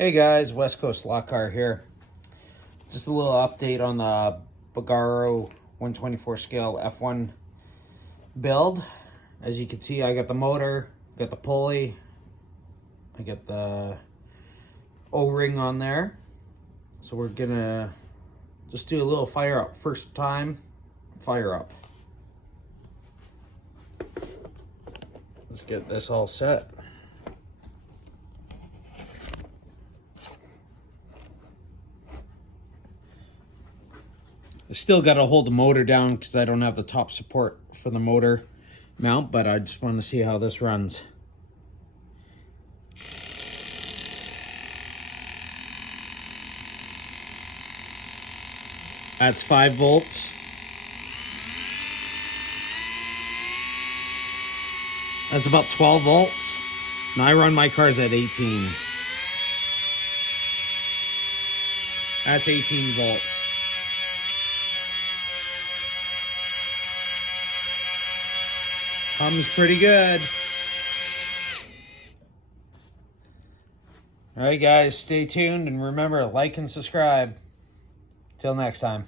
Hey guys, West Coast Lot Car here. Just a little update on the Vagaro 124 scale F1 build. As you can see, I got the motor, got the pulley, I got the O-ring on there. So we're gonna just do a little fire up. First time, fire up. Let's get this all set. I still got to hold the motor down because I don't have the top support for the motor mount, but I just want to see how this runs. That's 5 volts. That's about 12 volts. And I run my cars at 18. That's 18 volts. Comes pretty good. All right, guys, stay tuned and remember, like and subscribe. Till next time.